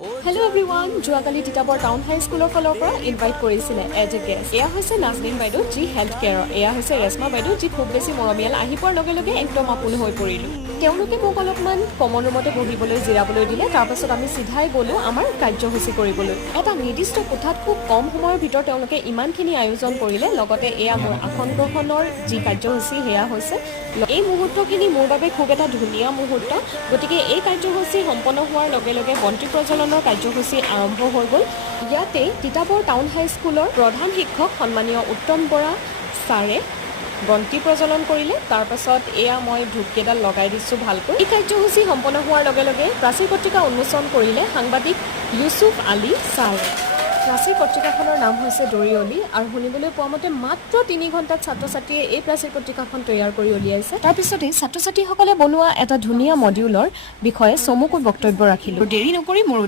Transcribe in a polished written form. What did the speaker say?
Hello everyone, যোৱাকালি Titabar town হাই স্কুলৰ ফালৰ পৰা ইনভাইট কৰিছিলে এজ এ গেষ্ট। এয়া হৈছে নাজনীন বাইদেউ যি হেল্থ কেয়াৰৰ, এয়া হৈছে ৰেশমা বাইদেউ যি খুব বেছি মৰমীয়াল। আহি পোৱাৰ লগে লগে একদম আপোন হৈ পৰিলোঁ। তেওঁলোকে মোক অলপমান কমন ৰুমতে বহিবলৈ জিৰাবলৈ দিলে। তাৰপাছত আমি চিধাই গ'লোঁ আমাৰ কাৰ্যসূচী কৰিবলৈ। এটা নিৰ্দিষ্ট কোঠাত খুব কম সময়ৰ ভিতৰত তেওঁলোকে ইমানখিনি আয়োজন কৰিলে। লগতে এয়া মোৰ আসন গ্ৰহণৰ যি কাৰ্যসূচী সেয়া হৈছে। এই মুহূৰ্তখিনি মোৰ বাবে খুব এটা ধুনীয়া মুহূৰ্ত। গতিকে এই কাৰ্যসূচী সম্পন্ন হোৱাৰ লগে লগে বন্তি প্ৰজ্বলনৰ কাৰ্যসূচী আৰম্ভ হৈ গ'ল। ইয়াতে তিতাবৰ টাউন হাই স্কুলৰ প্ৰধান শিক্ষক সন্মানীয় উত্তম বৰা ছাৰে বন্তি প্ৰজ্বলন কৰিলে। তাৰপাছত এয়া মই ধূপকেইডাল লগাই দিছোঁ ভালকৈ। এই কাৰ্যসূচী সম্পন্ন হোৱাৰ লগে লগে প্ৰাচীৰ পত্ৰিকা উন্মোচন কৰিলে সাংবাদিক ইউছুফ আলী ছাৰে। প্ৰাচীৰ পত্ৰিকাখনৰ নাম হৈছে দৰিয়লি আৰু শুনিবলৈ পোৱা মতে মাত্ৰ 3 ঘণ্টাত ছাত্ৰ ছাত্ৰীয়ে এই প্ৰাচীৰ পত্ৰিকাখন তৈয়াৰ কৰি উলিয়াইছে। তাৰপিছতে ছাত্ৰ ছাত্ৰীসকলে বনোৱা এটা ধুনীয়া মডিউলৰ বিষয়ে চমুকৈ বক্তব্য ৰাখিলোঁ। দেৰি নকৰি মোৰ